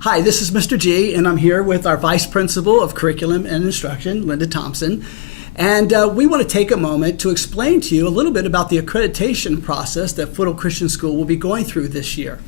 Hi, this is Mr. G, and I'm here with our Vice Principal of Curriculum and Instruction, Linda Thompson. And we want to take a moment to explain to you a little bit about the accreditation process that Foothill Christian School will be going through this year.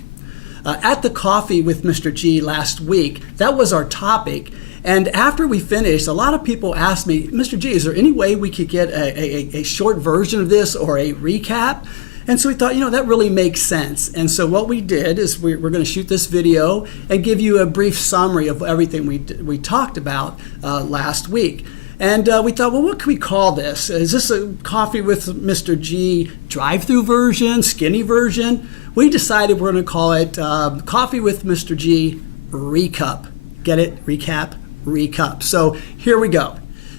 At the coffee with Mr. G last week, that was our topic. And after we finished, a lot of people asked me, Mr. G, is there any way we could get a short version of this or a recap? And so we thought, that really makes sense. And so what we did is we're going to shoot this video and give you a brief summary of everything we talked about last week. And we thought, well, what can we call this? Is this a Coffee with Mr. G drive-through version, skinny version? We decided we're going to call it Coffee with Mr. G Recup. Get it? Recap, Recup. So here we go.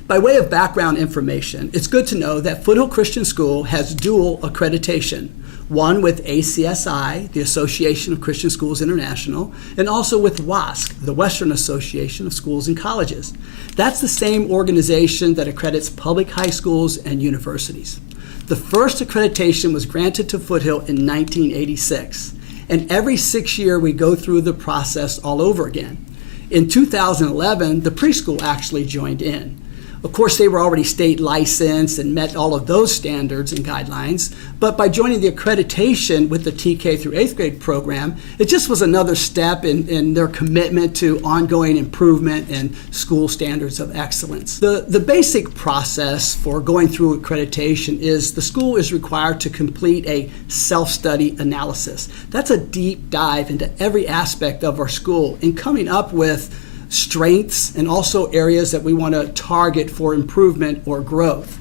By way of background information, it's good to know that Foothill Christian School has dual accreditation, one with ACSI, the Association of Christian Schools International, and also with WASC, the Western Association of Schools and Colleges. That's the same organization that accredits public high schools and universities. The first accreditation was granted to Foothill in 1986, and every 6 years we go through the process all over again. In 2011, the preschool actually joined in. Of course, they were already state licensed and met all of those standards and guidelines, but by joining the accreditation with the TK through 8th grade program, it just was another step in their commitment to ongoing improvement in school standards of excellence. The basic process for going through accreditation is the school is required to complete a self-study analysis. That's a deep dive into every aspect of our school and coming up with strengths and also areas that we want to target for improvement or growth.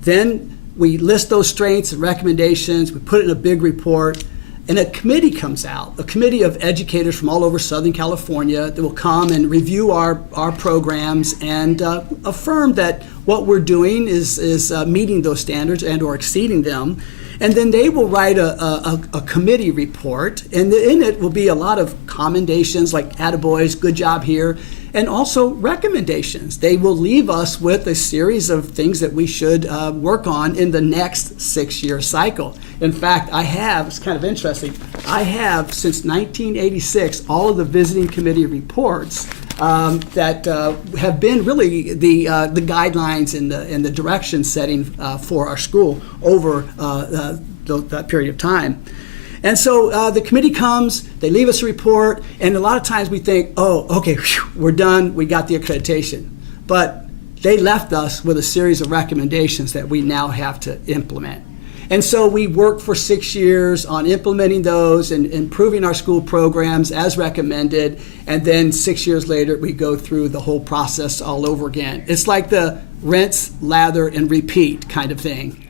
Then we list those strengths and recommendations, we put it in a big report, and a committee comes out, a committee of educators from all over Southern California that will come and review our programs and affirm that what we're doing is meeting those standards and or exceeding them. And then they will write a committee report, and in it will be a lot of commendations like attaboys, good job here, and also recommendations. They will leave us with a series of things that we should work on in the next 6-year cycle. In fact, it's kind of interesting, I have since 1986 all of the visiting committee reports that have been really the guidelines and the direction setting for our school over that period of time. And so the committee comes, they leave us a report, and a lot of times we think, oh, okay, we're done, we got the accreditation. But they left us with a series of recommendations that we now have to implement. And so we worked for 6 years on implementing those and improving our school programs as recommended. And then 6 years later, we go through the whole process all over again. It's like the rinse, lather, and repeat kind of thing.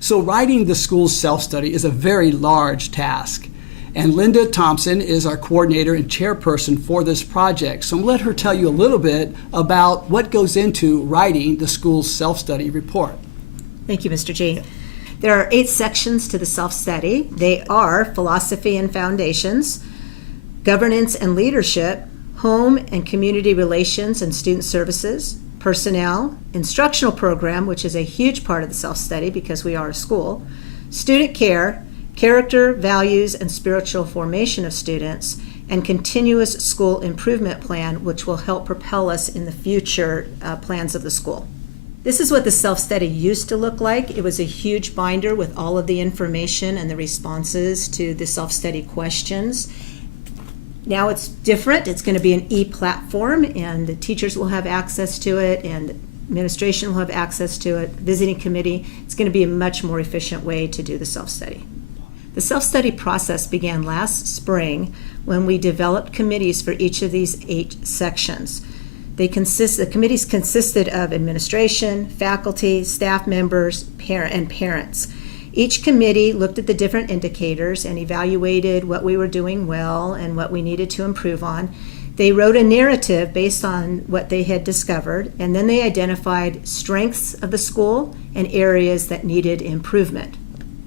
So writing the school's self-study is a very large task. And Linda Thompson is our coordinator and chairperson for this project. So I'm going to let her tell you a little bit about what goes into writing the school's self-study report. Thank you, Mr. G. There are 8 sections to the self-study. They are philosophy and foundations, governance and leadership, home and community relations and student services, personnel, instructional program, which is a huge part of the self-study because we are a school, student care, character, values, and spiritual formation of students, and continuous school improvement plan, which will help propel us in the future plans of the school. This is what the self-study used to look like. It was a huge binder with all of the information and the responses to the self-study questions. Now it's different. It's going to be an e-platform, and the teachers will have access to it, and administration will have access to it, visiting committee. It's going to be a much more efficient way to do the self-study. The self-study process began last spring when we developed committees for each of these 8 sections. The committees consisted of administration, faculty, staff members, and parents. Each committee looked at the different indicators and evaluated what we were doing well and what we needed to improve on. They wrote a narrative based on what they had discovered, and then they identified strengths of the school and areas that needed improvement.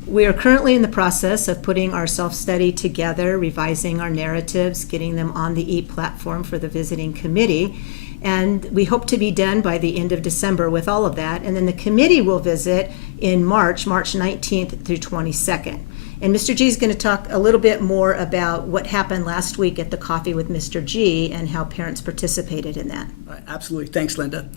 We are currently in the process of putting our self-study together, revising our narratives, getting them on the e-platform for the visiting committee. And we hope to be done by the end of December with all of that. And then the committee will visit in March 19th through 22nd. And Mr. G is going to talk a little bit more about what happened last week at the Coffee with Mr. G and how parents participated in that. Absolutely. Thanks, Linda.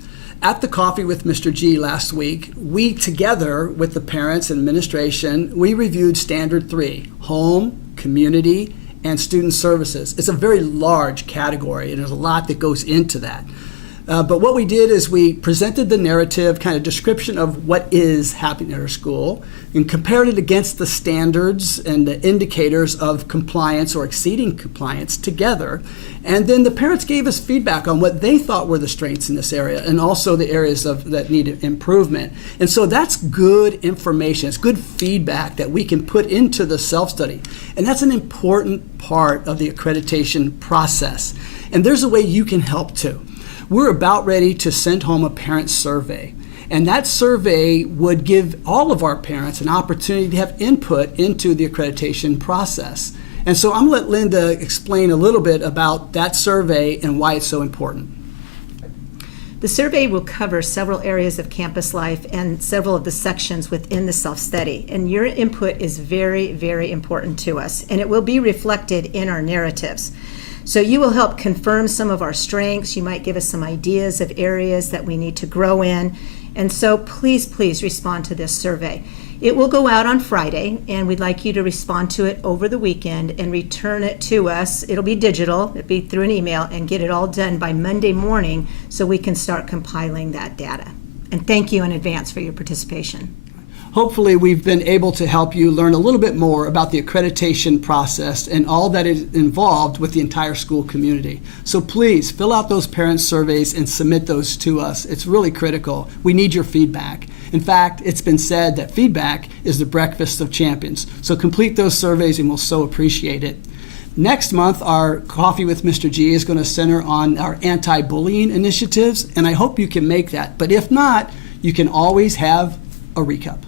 At the Coffee with Mr. G last week, we together with the parents and administration, we reviewed Standard 3, home, community, and student services. It's a very large category, and there's a lot that goes into that. But what we did is we presented the narrative, kind of description of what is happening at our school, and compared it against the standards and the indicators of compliance or exceeding compliance together. And then the parents gave us feedback on what they thought were the strengths in this area and also the areas that needed improvement. And so that's good information. It's good feedback that we can put into the self-study. And that's an important part of the accreditation process. And there's a way you can help too. We're about ready to send home a parent survey. And that survey would give all of our parents an opportunity to have input into the accreditation process. And so I'm going to let Linda explain a little bit about that survey and why it's so important. The survey will cover several areas of campus life and several of the sections within the self-study. And your input is very, very important to us. And it will be reflected in our narratives. So you will help confirm some of our strengths. You might give us some ideas of areas that we need to grow in. And so please, please respond to this survey. It will go out on Friday, and we'd like you to respond to it over the weekend and return it to us. It'll be digital, it'll be through an email, and get it all done by Monday morning so we can start compiling that data. And thank you in advance for your participation. Hopefully we've been able to help you learn a little bit more about the accreditation process and all that is involved with the entire school community. So please fill out those parent surveys and submit those to us. It's really critical. We need your feedback. In fact, it's been said that feedback is the breakfast of champions. So complete those surveys and we'll so appreciate it. Next month, our Coffee with Mr. G is going to center on our anti-bullying initiatives, and I hope you can make that. But if not, you can always have a Recup.